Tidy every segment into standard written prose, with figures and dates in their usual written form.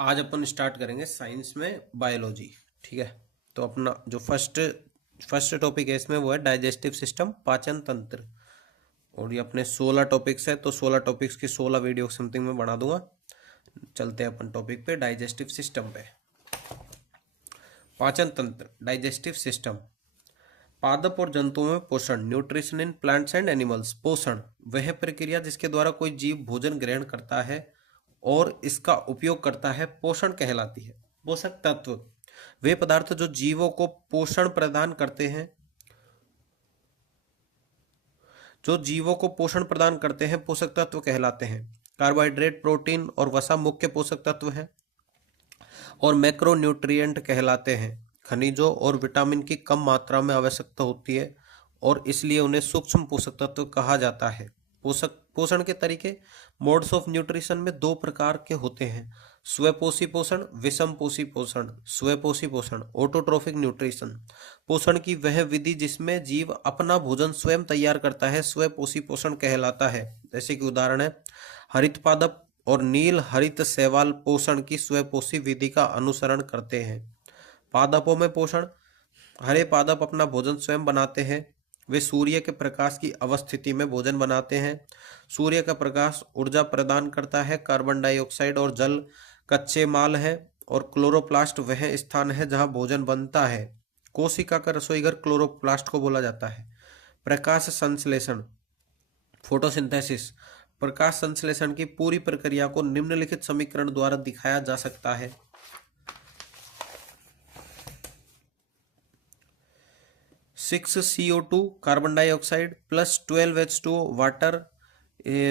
आज अपन स्टार्ट करेंगे साइंस में बायोलॉजी। ठीक है, तो अपना जो फर्स्ट टॉपिक है इसमें वो है डाइजेस्टिव सिस्टम, पाचन तंत्र। और ये अपने 16 टॉपिक्स है, तो 16 टॉपिक्स की 16 वीडियो समथिंग में बना दूंगा। चलते हैं अपन टॉपिक पे, डाइजेस्टिव सिस्टम पे। पाचन तंत्र, डाइजेस्टिव सिस्टम। पादप और जंतुओं में पोषण, nutrition in plants and animals. पोषण वह प्रक्रिया जिसके द्वारा कोई जीव भोजन ग्रहण करता है और इसका उपयोग करता है, पोषण कहलाती है। पोषक तत्व वे पदार्थ जो जीवों को पोषण प्रदान करते हैं, पोषक तत्व कहलाते हैं। कार्बोहाइड्रेट, प्रोटीन और वसा मुख्य पोषक तत्व हैं और मैक्रोन्यूट्रिएंट कहलाते हैं। खनिजों और विटामिन की कम मात्रा में आवश्यकता होती है और इसलिए उन्हें सूक्ष्म पोषक तत्व कहा जाता है। पोषण के तरीके, मोड्स ऑफ न्यूट्रिशन में दो प्रकार के होते हैं, स्वपोषी पोषण, विषमपोषी पोषण। स्वपोषी पोषण, ऑटोट्रोफिक न्यूट्रिशन, पोषण की वह विधि जिसमें जीव अपना भोजन स्वयं तैयार करता है, स्वपोषी पोषण कहलाता है। जैसे कि उदाहरण है, हरित पादप और नील हरित शैवाल पोषण की स्वपोषी विधि का अनुसरण करते हैं। पादपों में पोषण, हरे पादप अपना भोजन स्वयं बनाते हैं। वे सूर्य के प्रकाश की अवस्थिति में भोजन बनाते हैं। सूर्य का प्रकाश ऊर्जा प्रदान करता है। कार्बन डाइऑक्साइड और जल कच्चे माल है और क्लोरोप्लास्ट वह स्थान है जहां भोजन बनता है। कोशिका का रसोईघर क्लोरोप्लास्ट को बोला जाता है। प्रकाश संश्लेषण, फोटोसिंथेसिस, प्रकाश संश्लेषण की पूरी प्रक्रिया को निम्नलिखित समीकरण द्वारा दिखाया जा सकता है। 6CO2 carbon dioxide plus 12H2O water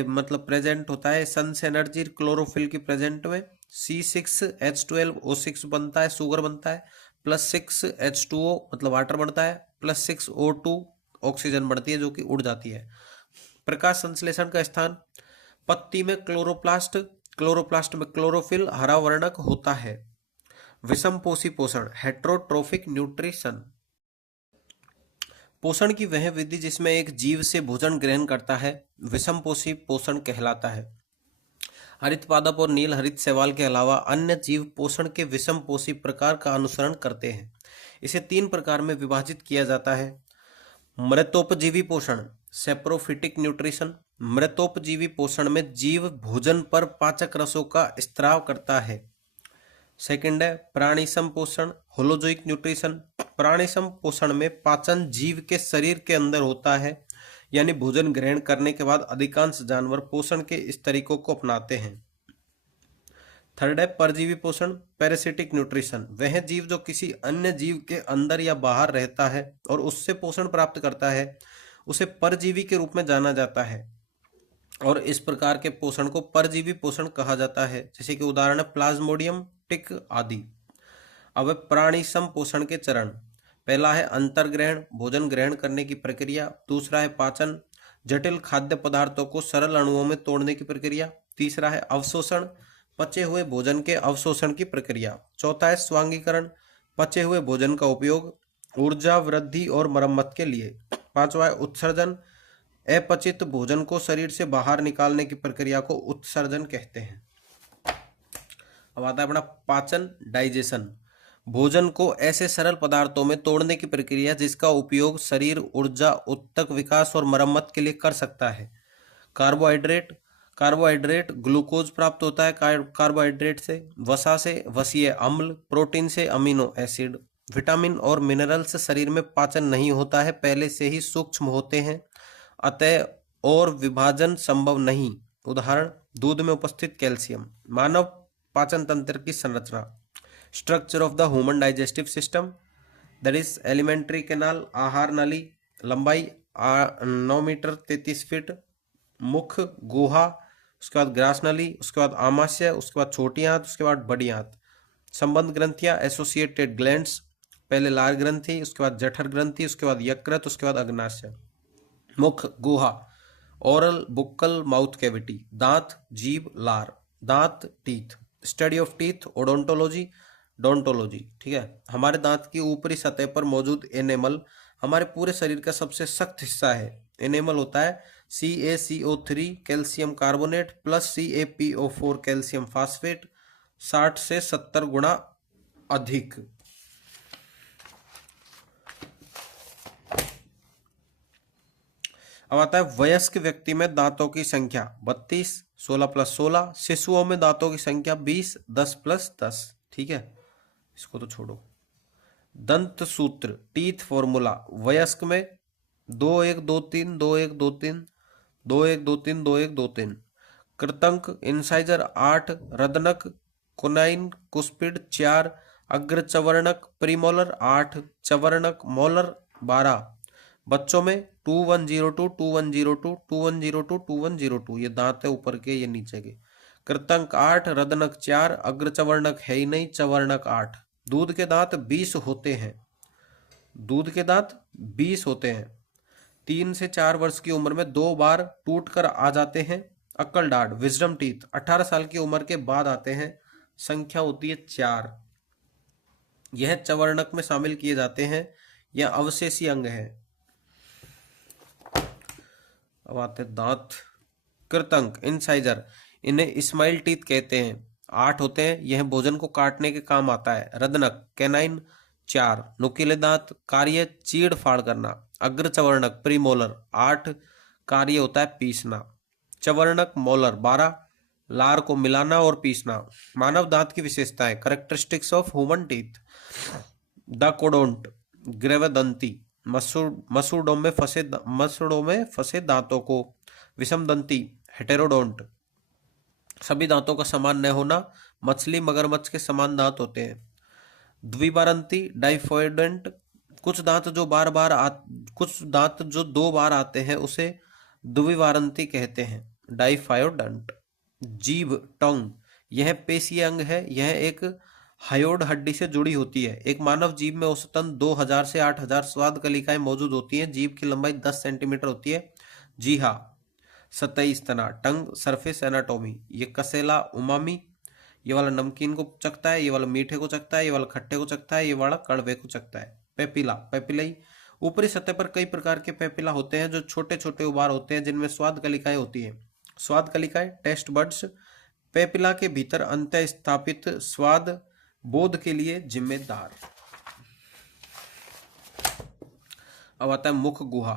मतलब प्रेजेंट होता है सन से एनर्जी क्लोरोफिल की प्रेजेंट में। C6H12O6 बनता है, शुगर बनता है, प्लस 6H2O मतलब वाटर बनता है, प्लस 6O2 ऑक्सीजन बढ़ती है जो कि उड़ जाती है। प्रकाश संश्लेषण का स्थान, पत्ती में क्लोरोप्लास्ट में क्लोरोफिल हरा वर्णक होता है। विषमपोषी पोषण, हेट्रोट्रोफिक न्यूट्रिशन, पोषण की वह विधि जिसमें एक जीव से भोजन ग्रहण करता है, विषमपोषी पोषण कहलाता है। हरित पादप और नील हरित शैवाल के अलावा अन्य जीव पोषण के विषमपोषी प्रकार का अनुसरण करते हैं। इसे 3 प्रकार में विभाजित किया जाता है। मृतोपजीवी पोषण, सेप्रोफिटिक न्यूट्रिशन। मृतोपजीवी पोषण में जीव भोजन पर पाचक रसों का स्त्राव करता है। सेकंड है प्राणिसम पोषण, होलोजोइक न्यूट्रिशन। प्राणिसम पोषण में पाचन जीव के शरीर के अंदर होता है, यानी भोजन ग्रहण करने के बाद अधिकांश जानवर पोषण के इस तरीकों को अपनाते हैं। थर्ड है परजीवी पोषण, पैरासिटिक न्यूट्रिशन। वह जीव जो किसी अन्य जीव के अंदर या बाहर रहता है और उससे पोषण प्राप्त करता है, उसे परजीवी के रूप में जाना जाता है और इस प्रकार के पोषण को परजीवी पोषण कहा जाता है। जैसे कि उदाहरण है प्लाज्मोडियम, टिक आदि। अब प्राणिसम पोषण के चरण, पहला है अंतर्ग्रहण, भोजन ग्रहण करने की प्रक्रिया। दूसरा है पाचन, जटिल खाद्य पदार्थों को सरल अणुओं में तोड़ने की प्रक्रिया। तीसरा है अवशोषण, पचे हुए भोजन के अवशोषण की प्रक्रिया। चौथा है स्वांगीकरण, पचे हुए भोजन का उपयोग ऊर्जा वृद्धि और मरम्मत के लिए। पांचवा है उत्सर्जन, अपचित भोजन को शरीर से बाहर निकालने की प्रक्रिया को उत्सर्जन कहते हैं। अब आता है अपना पाचन, डाइजेशन, भोजन को ऐसे सरल पदार्थों में तोड़ने की प्रक्रिया जिसका उपयोग शरीर ऊर्जा, उत्तक विकास और मरम्मत के लिए कर सकता है। कार्बोहाइड्रेट ग्लूकोज प्राप्त होता है कार्बोहाइड्रेट से। वसा से वसीय अम्ल, प्रोटीन से अमीनो एसिड। विटामिन और मिनरल्स शरीर में पाचन नहीं होता है, पहले से ही सूक्ष्म होते हैं, अतः और विभाजन संभव नहीं। उदाहरण दूध में उपस्थित कैल्शियम। मानव पाचन तंत्र की संरचना, structure of the human digestive system, that is alimentary canal, आहार नली, लंबाई 9 मीटर 33 फीट, मुख, गुहा, उसके बाद ग्रास नली, उसके बाद आमाशय, उसके बाद छोटी आंत, उसके बाद बड़ी आंत। संबंध ग्रंथियां, एसोसिएटेड ग्लैंड्स, पहले लार ग्रंथि, उसके बाद जठर ग्रंथि, उसके बाद यकृत, उसके बाद अग्नाशय। मुख, गुहा, ओरल, बुक्कल, माउथ कैविटी, दांत, जीभ, लार, दांत, teeth. Study of teeth, odontology, odontology. ठीक है, हमारे दांत की ऊपरी सतह पर मौजूद एनेमल हमारे पूरे शरीर का सबसे सख्त हिस्सा है। एनेमल होता है CaCO3 calcium carbonate plus CaPO4 calcium phosphate 60 से 70 गुना अधिक। अब आता है वयस्क व्यक्ति में दांतों की संख्या 32, 16 + 16। शिशुओं में दांतों की संख्या 20, 10 + 10। ठीक है, इसको तो छोड़ो। दंत सूत्र टीथ फॉर्मूला वयस्क में 2 1 2 3 2 1 2 3 2 1 2 3 2 1 2 3। कृतंक इंसाइजर 8, रदनक कुनाइन कुस्पिड 4, अग्र चवर्णक प्रीमोलर 8, चवर्णक मोलर 12। बच्चों में 2102 2102 2102 2102। ये दांत है ऊपर के, ये नीचे के। कृतंक 8, रदनक 4, अग्र चवर्णक है ही नहीं, चवर्णक 8। दूध के दांत 20 होते हैं। दूध के दांत 20 होते हैं। 3 से 4 वर्ष की उम्र में 2 बार टूट कर आ जाते हैं। अक्ल दाढ़ विजडम टीथ 18 साल की उम्र के बाद आते हैं। संख्या होती है 4। यह चवर्णक में शामिल किए जाते हैं। यह अवशेषी अंग है। अब आते हैं दांत। कृतंक इंसाइजर, इन्हें स्माइल टीथ कहते हैं। 8 होते हैं। यह भोजन को काटने के काम आता है। रदनक कैनाइन 4, नुकीले दांत, कार्य चीड़ फाड़ करना। अग्र चवर्णक प्रीमोलर 8, कार्य होता है पीसना। चवर्णक मोलर 12, लार को मिलाना और पीसना। मानव दांत की विशेषताएं। Characteristics of human teeth. Thecodont ग्रेवदंती, मसूड़ों में फंसे दांतों को। विषमदंती हेटेरोडोंट, सभी दांतों का समान न होना। मछली मगरमच्छ के समान दांत होते हैं। द्विबारंती डाइफोइडेंट, कुछ दांत जो कुछ दांत जो 2 बार आते हैं उसे द्विबारंती कहते हैं। डाइफायोडेंट। जीभ टंग, यह पेशीय अंग है। यह एक हायोड हड्डी से जुड़ी होती है। एक मानव जीभ में औसतन 2000 से 8000 स्वाद कलिकाएं मौजूद होती हैं। जीभ की लंबाई 10 सेंटीमीटर होती है। जीहा सतही स्तना। टंग सरफेस एनाटोमी, ये कसेला उमामी, ये वाला नमकीन को चखता है, ये वाला मीठे को चखता है, ये वाला खट्टे को चखता है, ये वाला कड़वे को चखता है। पेपिला पेपिलाई, ऊपरी सतह पर कई प्रकार के पेपिला होते हैं जो छोटे छोटे उभार होते हैं जिनमें स्वाद कलिकाएं होती हैं। स्वाद कलिकाएं टेस्ट बड्स, पेपिला के भीतर अंत स्थापित स्वाद बोध के लिए जिम्मेदार। अब आता है मुख गुहा,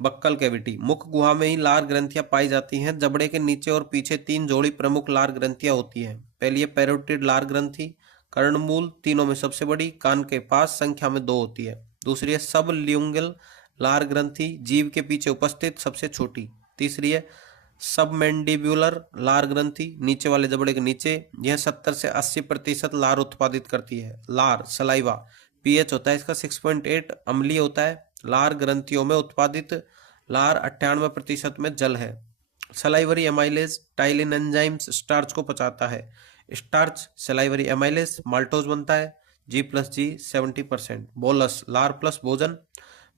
बक्कल कैविटी। मुख गुहा में ही लार ग्रंथियां पाई जाती हैं। जबड़े के नीचे और पीछे 3 जोड़ी प्रमुख लार ग्रंथियां होती हैं। पहली है पैरोटिड लार ग्रंथि, कर्णमूल, तीनों में सबसे बड़ी, कान के पास, संख्या में 2 होती है। दूसरी है सबलिंगुअल लार ग्रंथि, जीभ के पीछे उपस्थित, सबसे छोटी। तीसरी है सबमैंडिब्यूलर लार ग्रंथि, नीचे वाले जबड़े के नीचे। यह 70 से 80% लार उत्पादित करती है। लार सलाइवा, पीएच होता है इसका 6.8, अम्लीय होता है। लार ग्रंथियों में उत्पादित लार 98% में जल है। Salivary amylase ptyalin enzymes starch को पचाता है। स्टार्च सलाइवरी एमाइलेज माल्टोज बनता है। G+G 70%। बोलस लार प्लस भोजन,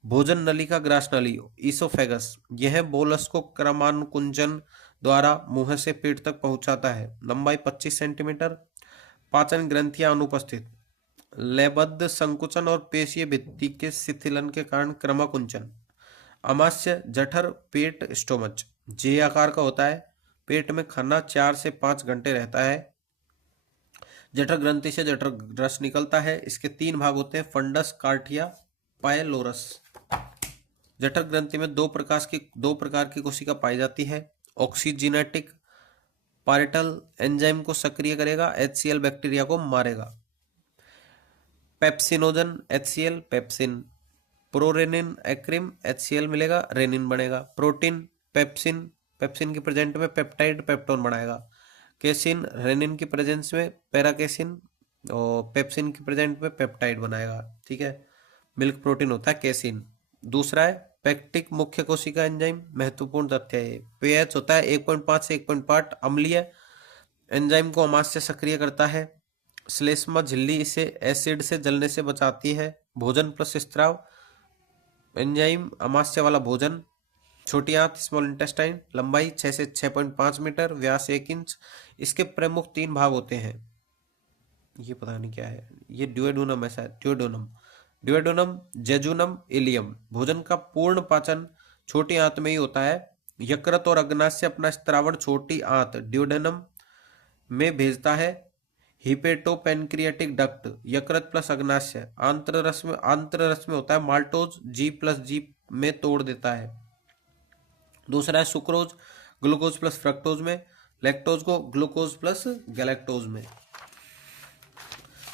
भोजन नली का ग्रास नली ईसोफेगस, यह बोलस को क्रमानुकुंजन द्वारा मुंह से पेट तक पहुंचाता है। लंबाई 25 सेंटीमीटर। पाचन ग्रंथियां अनुपस्थित। लयबद्ध संकुचन और पेशीय भित्ति के शिथिलन के कारण क्रमाकुंचन। अमाशय जठर पेट स्टोमच, जे आकार का होता है। पेट में खाना 4 से 5 घंटे रहता है। जठर ग्रंथि से जठर रस निकलता है। इसके 3 भाग होते हैं, फंडस, कार्टिया, पायलोरस। जठर ग्रंथि में 2 प्रकार की कोशिका पाई जाती है। ऑक्सीजिनेटिक पारेटल एंजाइम को सक्रिय करेगा, HCl बैक्टीरिया को मारेगा। पेप्सिनोजन HCl पेप्सिन, प्रोरेनिन एक्रिम HCl मिलेगा, रेनिन बनेगा। प्रोटीन पेप्सिन, पेप्सिन की प्रेजेंट में पेप्टाइड पेप्टोन बनाएगा। केसिन रेनिन की प्रेजेंस में पैराकेसिन, और पेप्सिन की प्रेजेंट में पेप्टाइड बनाएगा। ठीक है, मिल्क प्रोटीन होता है केसिन। दूसरा है पेक्टिक मुख्य कोशिका एंजाइम, महत्वपूर्ण तथ्य है। पीएच होता है 1.5 से 1.5, अम्लीय। एंजाइम को अमाशय सक्रिय करता है। श्लेष्मा झिल्ली इसे एसिड से जलने से बचाती है। भोजन प्लस स्त्राव एंजाइम, अमाशय वाला भोजन। छोटी आंत स्मॉल इंटेस्टाइन, लंबाई 6 से 6.5 मीटर, व्यास 1 इंच। इसके प्रमुख 3 भाग होते हैं। ये पता नहीं क्या है, ये ड्यूओडेनम है शायद, ड्यूओडेनम, जेजुनम, इलियम। भोजन का पूर्ण पाचन छोटी आंत में ही होता है। यकृत और अग्नाशय अपना स्त्रावण छोटी आंत ड्यूओडेनम में भेजता है। हिपेटोपेनक्रियाटिक डक्ट यकृत प्लस अग्नाशय आंत्ररस में होता है। माल्टोज जी प्लस जी में तोड़ देता है। दूसरा है सुक्रोज ग्लूकोज प्लस फ्रक्टोज में, लैक्टोज को ग्लूकोज प्लस गैलेक्टोज में।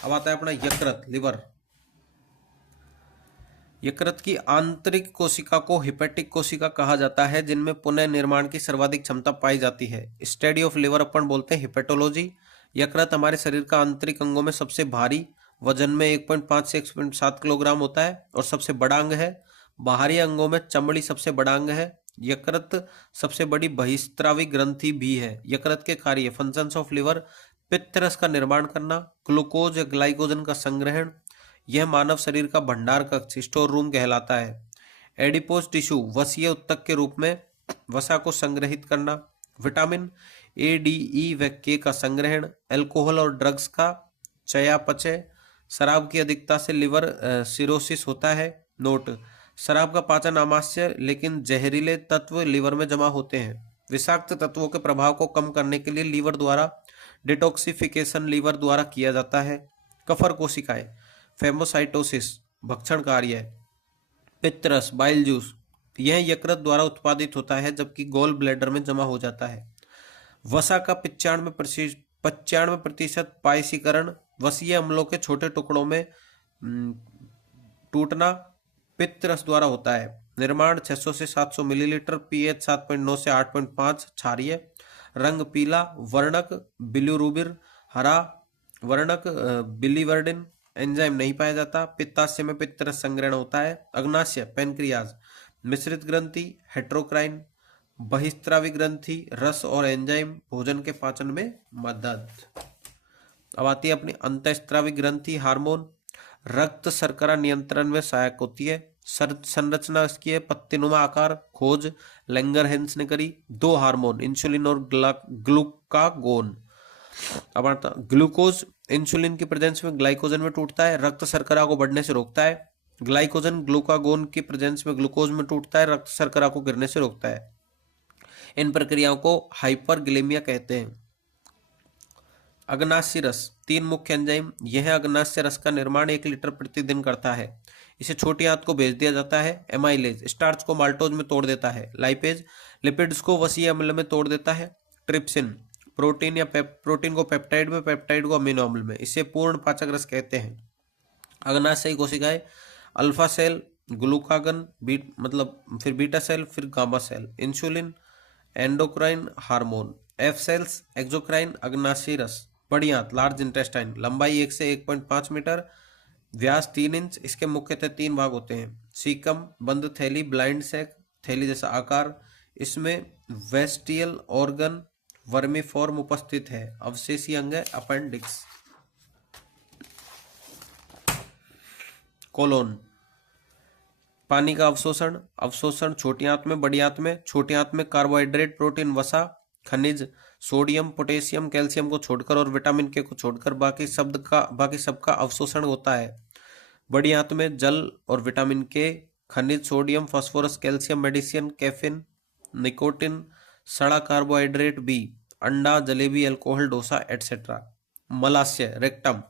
अब आता है अपना यकृत लिवर। यकृत की आंतरिक कोशिका को हिपेटिक कोशिका कहा जाता है, जिनमें पुनः निर्माण की सर्वाधिक क्षमता पाई जाती है। स्टडी ऑफ लिवर अपन बोलते हैं हिपेटोलॉजी। यकृत हमारे शरीर का आंतरिक अंगों में सबसे भारी, वजन में 1.5 से 1.7 किलोग्राम होता है और सबसे बड़ा अंग है। बाहरी अंगों में चमड़ी सबसे बड़ा अंग है। यकृत सबसे बड़ी बहिस्त्रावी ग्रंथि भी है। यकृत के कार्य फंक्शंस ऑफ लिवर: पित्त रस का निर्माण करना, ग्लूकोज या ग्लाइकोजन का संग्रहण। यह मानव शरीर का भंडार कक्ष स्टोर रूम कहलाता है। एडिपोज टिश्यू वसीय उत्तक के रूप में वसा को संग्रहित करना। विटामिन ए, डी, ई व के का संग्रहण। अल्कोहल और ड्रग्स का चयापचय। शराब की अधिकता से लिवर सिरोसिस होता है। नोट: शराब का पाचन आमाशय, लेकिन जहरीले तत्व लिवर में जमा होते हैं। विषाक्त तत्वों के प्रभाव को कम करने के लिए लीवर द्वारा डिटॉक्सिफिकेशन लीवर द्वारा किया जाता है। कफर कोशिकाएं: फेमोसाइटोसिस भक्षण कार्य। पित्तरस बाइल जूस, यह यकृत द्वारा उत्पादित होता है, जबकि गॉल ब्लैडर में जमा हो जाता है। वसा का 95% पायसीकरण, वसीय अम्लों के छोटे टुकड़ों में टूटना पित्त रस द्वारा होता है। निर्माण 600 से 700 मिलीलीटर, पीएच 7.9 से 8.5, क्षारीय। रंग पीला, वर्णक बिलिरुबिन, हरा वर्णक बिलीवर्डिन। एंजाइम नहीं पाया जाता। पित्ताशय में पित्त रस संग्रहण होता है। अग्नाशय पेनक्रियाज। मिश्रित ग्रंथि हेट्रोक्राइन। बहिस्त्रावी ग्रंथि रस और एंजाइम भोजन के पाचन में मदद। अब आती है अपनी अंतःस्त्रावी ग्रंथि हार्मोन। रक्त शर्करा नियंत्रण में सहायक होती है। संरचना इसकी है पत्तीनुमा आकार। खोज लैंगरहेंस ने करी। 2 हार्मोन इंसुलिन और ग्लूकागोन। अब आता ग्लूकोज इंसुलिन की प्रेजेंस में ग्लाइकोजन में टूटता है, रक्त शर्करा को बढ़ने से रोकता है। ग्लाइकोजन ग्लूकागोन की प्रेजेंस में ग्लूकोज में टूटता है, रक्त शर्करा को गिरने से रोकता है। इन प्रक्रियाओं को हाइपरग्लिकेमिया कहते हैं। अग्नाशय रस 3 मुख्य एंजाइम। यह अग्नाशय रस का निर्माण 1 लीटर प्रतिदिन करता है। इसे छोटी आंत को भेज दिया जाता है। एमाइलेज स्टार्च को माल्टोज में तोड़ देता है। लाइपेज लिपिड्स को वसीय अम्ल में तोड़ देता है। ट्रिप्सिन प्रोटीन को पेप्टाइड में, पेप्टाइड को अमीनो अम्ल में। इसे पूर्ण पाचक रस कहते हैं। अग्नाशयी कोशिकाएं: अल्फा सेल, ग्लूकागन फिर बीटा सेल, फिर gamma cell. Insulin endocrine hormone. F cells exocrine. अग्नाशयी रस बड़ी आंत लार्ज इंटेस्टाइन। लंबाई 1 से 1.5 मीटर, व्यास 3 इंच। इसके मुख्यतः 3 भाग होते हैं। सीकम बंद थैली, ब्लाइंड सैक थैली जैसा आकार। इसमें वेस्टियल ऑर्गन वर्मीफॉर्म उपस्थित है। अवशेषी अंग है अपेंडिक्स। कोलोन पानी का अवशोषण छोटी आंत में, बड़ी आंत में। छोटी आंत में कार्बोहाइड्रेट, प्रोटीन, वसा, खनिज, सोडियम, पोटेशियम, कैल्शियम को छोड़कर और विटामिन के को छोड़कर बाकी सबका अवशोषण होता है। बड़ी आंत में जल और विटामिन के, खनिज, sodium, phosphorus, calcium, medicine, caffeine, nicotine, सड़ा कार्बोहाइड्रेट बी, अंडा, जलेबी, अल्कोहल, डोसा एटसेट्रा। मलाशय रेक्टम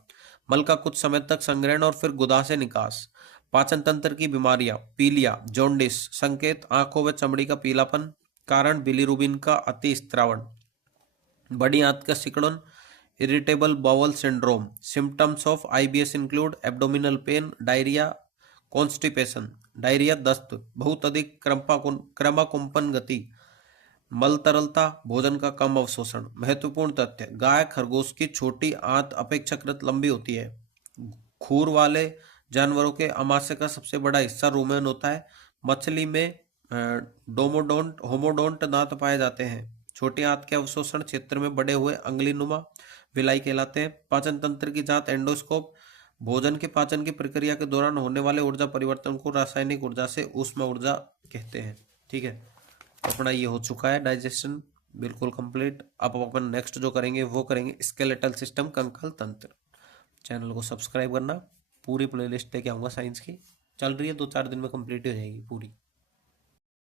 मल का कुछ समय तक संग्रहण और फिर गुदा से निकास। पाचन तंत्र की बीमारियां: पीलिया, जॉन्डिस। संकेत: आंखों व चमड़ी का पीलापन। कारण: बिलिरुबिन का अति स्त्रावण। बड़ी आंत का सिकुड़न, irritable bowel syndrome. Symptoms of IBS include abdominal pain, diarrhoea, constipation. Diarrhoea दस्त, बहुत अधिक क्रमाकुंपन गति, मल तरलता, भोजन का कम अवशोषण। महत्वपूर्ण तथ्य: गाय खरगोश की छोटी आंत अपेक्षाकृत लंबी होती है। खूर वाले जानवरों के आमाशय का सबसे बड़ा हिस्सा रूमेन होता है। मछली में होमोडोंट दांत पाए जाते हैं। छोटी आंत के अवशोषण क्षेत्र में बड़े हुए अंगुलीनुमा विलाई कहलाते हैं। पाचन तंत्र की जांच एंडोस्कोप। भोजन के पाचन की प्रक्रिया के दौरान होने वाले ऊर्जा परिवर्तन को रासायनिक ऊर्जा से ऊष्मा ऊर्जा कहते हैं। ठीक है, अपना ये हो चुका है डाइजेशन बिल्कुल कंप्लीट। अब अपन नेक्स्ट जो करेंगे वो करेंगे स्केलेटल सिस्टम, कंकाल तंत्र। चैनल को सब्सक्राइब करना। पूरी प्लेलिस्ट लेके आऊँगा साइंस की, चल रही है, 2-4 दिन में कंप्लीट हो जाएगी पूरी।